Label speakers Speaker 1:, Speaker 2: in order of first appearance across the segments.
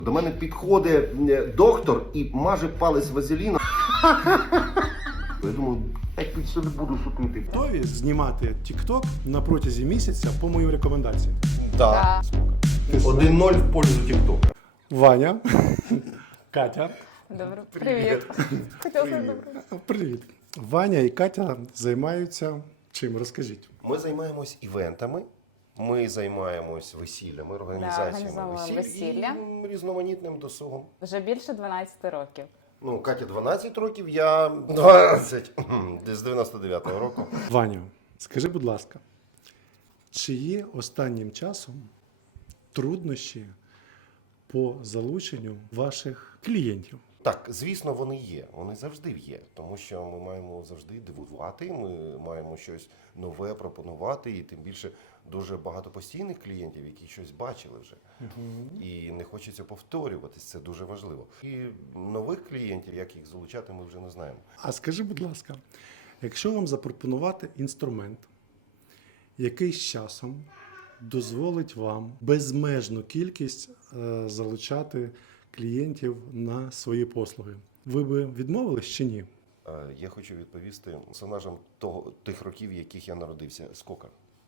Speaker 1: До мене підходить доктор і маже палець вазеліна. Я думаю, я більше не буду шутити.
Speaker 2: Готові знімати TikTok на протязі місяця по моїм рекомендаціям?
Speaker 1: Так. 1-0 в пользу TikTok.
Speaker 2: Ваня, Катя.
Speaker 3: Добре, привіт. Хотіла сказати добре.
Speaker 2: Привіт. Ваня і Катя займаються чим? Розкажіть.
Speaker 1: Ми займаємось івентами, ми займаємось весіллями, організаціями
Speaker 3: організовуємо весілля.
Speaker 1: і різноманітним досугом.
Speaker 3: Вже більше 12 років.
Speaker 1: Ну, Каті 12 років, я 12, з 99-го року.
Speaker 2: Ваня, скажи, будь ласка, чи є останнім часом труднощі по залученню ваших клієнтів?
Speaker 1: Так, звісно, вони є. Вони завжди є. Тому що ми маємо завжди дивувати, ми маємо щось нове пропонувати, і тим більше дуже багато постійних клієнтів, які щось бачили вже. І не хочеться повторюватись, це дуже важливо. І нових клієнтів, як їх залучати, ми вже не знаємо.
Speaker 2: А скажи, будь ласка, якщо вам запропонувати інструмент, який з часом дозволить вам безмежну кількість залучати клієнтів на свої послуги, ви би відмовились чи ні?
Speaker 1: Я хочу відповісти персонажам тих років, в яких я народився. Скока?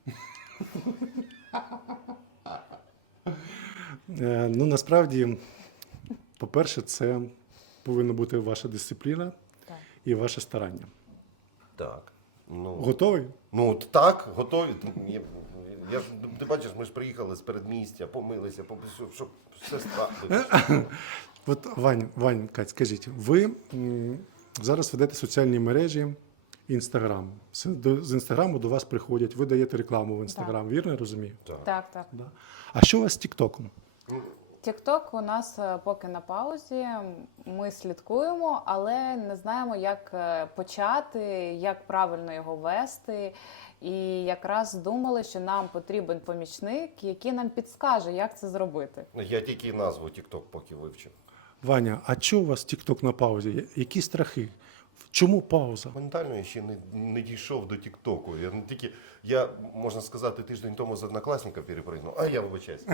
Speaker 2: Ну, насправді, по-перше, це повинна бути ваша дисципліна
Speaker 3: Так.
Speaker 2: і ваше старання.
Speaker 1: Так. Ну,
Speaker 2: Готовий?
Speaker 1: ну так, готові. Я ж, ти бачиш, ми ж приїхали з передмістя, помилися, щоб все страшно.
Speaker 2: От, Вань, Кать, скажіть, ви зараз ведете соціальні мережі Інстаграм. З Інстаграму до вас приходять, ви даєте рекламу в Інстаграм, вірно я розумію?
Speaker 3: Так, так.
Speaker 2: Да. А що у вас з Тіктоком?
Speaker 3: Тікток у нас поки на паузі, ми слідкуємо, але не знаємо, як почати, як правильно його вести. І якраз думали, що нам потрібен помічник, який нам підскаже, як це зробити.
Speaker 1: Я тільки назву TikTok поки вивчив.
Speaker 2: Ваня, а чого у вас Тікток на паузі? Які страхи? Чому пауза?
Speaker 1: Ментально я ще не дійшов до Тіктоку. Я, можна сказати, тиждень тому з однокласника перепригнув, а я вибачаюсь.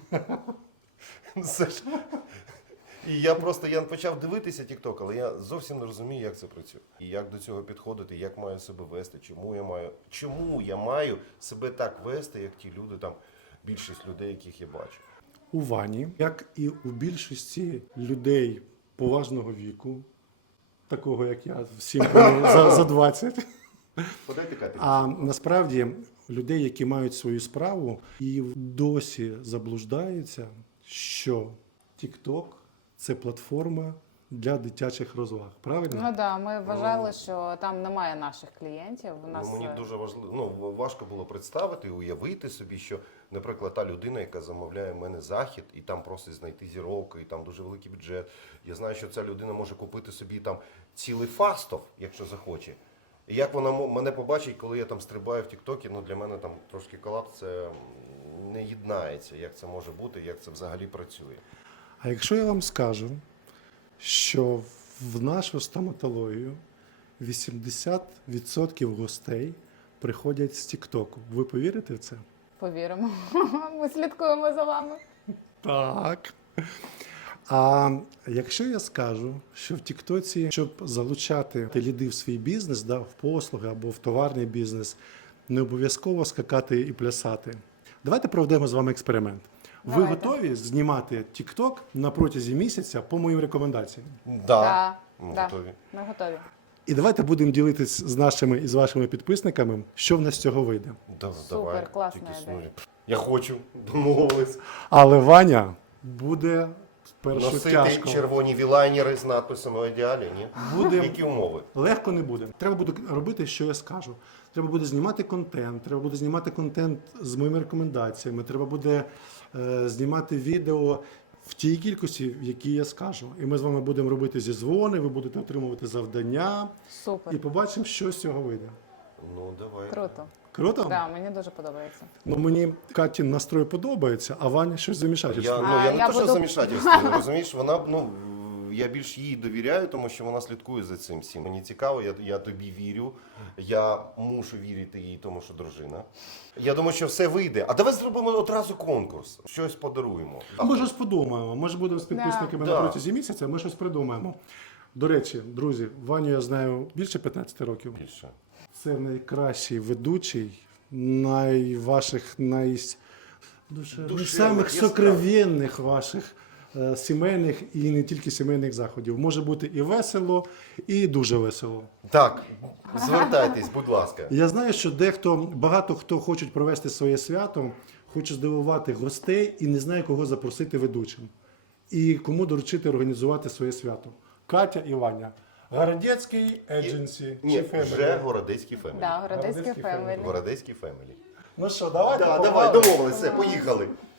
Speaker 1: Це ж- І я почав дивитися TikTok, але я зовсім не розумію, як це працює. І як до цього підходити, як маю себе вести, чому я маю себе так вести, як ті люди, там, більшість людей, яких я бачу.
Speaker 2: У Вані, як і у більшості людей поважного віку, такого як я, всім за 20,
Speaker 1: Подайте Каті.
Speaker 2: а насправді людей, які мають свою справу і досі заблуждаються, що TikTok – це платформа для дитячих розваг. Правильно?
Speaker 3: Ну так, ми вважали, що там немає наших клієнтів. У нас
Speaker 1: Мені дуже важко було представити і уявити собі, що, наприклад, та людина, яка замовляє в мене захід, і там просить знайти зіровку, і там дуже великий бюджет. Я знаю, що ця людина може купити собі там цілий фастов, якщо захоче. І як вона мене побачить, коли я там стрибаю в Тіктокі, ну для мене там трошки колапс, це не єднається, як це може бути, як це взагалі працює.
Speaker 2: А якщо я вам скажу, що в нашу стоматологію 80% гостей приходять з Тіктоку, ви повірите в це?
Speaker 3: повіримо. Ми слідкуємо за вами.
Speaker 2: Так. А якщо я скажу, що в Тіктоці, щоб залучати ліди в свій бізнес, в послуги або в товарний бізнес, не обов'язково скакати і плясати. Давайте проведемо з вами експеримент. Ви
Speaker 3: Давайте.
Speaker 2: готові знімати TikTok на протязі місяця по моїм рекомендаціям?
Speaker 1: Да.
Speaker 3: Да,
Speaker 1: Готові.
Speaker 3: ми готові.
Speaker 2: І давайте будемо ділитись з нашими і з вашими підписниками, що в нас з цього вийде.
Speaker 1: Давай,
Speaker 3: класна
Speaker 1: тільки
Speaker 3: ідея.
Speaker 1: снуй. Я хочу, домовились.
Speaker 2: Але Ваня буде спершу
Speaker 1: Носити
Speaker 2: тяжко.
Speaker 1: червоні вілайнери з надписом «У ідеалі», ні?
Speaker 2: Буде.
Speaker 1: Які умови?
Speaker 2: Легко не буде. Треба буде робити, що я скажу. Треба буде знімати контент з моїми рекомендаціями, треба буде знімати відео в тій кількості, в якій я скажу. І ми з вами будемо робити зізвони, ви будете отримувати завдання
Speaker 3: Супер.
Speaker 2: і побачимо, що з цього вийде.
Speaker 1: Ну, давай.
Speaker 3: Круто.
Speaker 2: Круто?
Speaker 3: Так, мені дуже подобається.
Speaker 2: Ну, мені Катін настрой подобається, а Ваня щось замішательство.
Speaker 1: Я не
Speaker 3: я
Speaker 1: то, що
Speaker 3: буду-
Speaker 1: замішательство, розумієш, вона, я більш їй довіряю, тому що вона слідкує за цим всім. Мені цікаво, я тобі вірю. Я мушу вірити їй, тому що дружина. Я думаю, що все вийде. А давай зробимо одразу конкурс. Щось подаруємо.
Speaker 2: Ми щось подумаємо. Ми ж будемо з підписниками
Speaker 1: Да.
Speaker 2: на протязі місяця, ми щось придумаємо. До речі, друзі, Ваню я знаю більше 15 років.
Speaker 1: Більше.
Speaker 2: Це найкращий ведучий, ваших
Speaker 1: Душевних,
Speaker 2: самих
Speaker 1: яскравих.
Speaker 2: сокровенних ваших сімейних і не тільки сімейних заходів. Може бути і весело, і дуже весело.
Speaker 1: Так, звертайтесь, будь ласка.
Speaker 2: Я знаю, що багато хто хочуть провести своє свято, хоче здивувати гостей і не знає, кого запросити ведучим. І кому доручити організувати своє свято. Катя і Ваня. Городецький Agency
Speaker 1: Ні,
Speaker 2: чи Family?
Speaker 1: вже Городецький Фемелі.
Speaker 3: Да, Городецький
Speaker 2: Городецький
Speaker 3: фемелі.
Speaker 1: Городецький Фемелі.
Speaker 2: Ну що, давайте
Speaker 1: Так,
Speaker 2: по
Speaker 1: давай,
Speaker 2: Вані.
Speaker 1: домовилися, поїхали.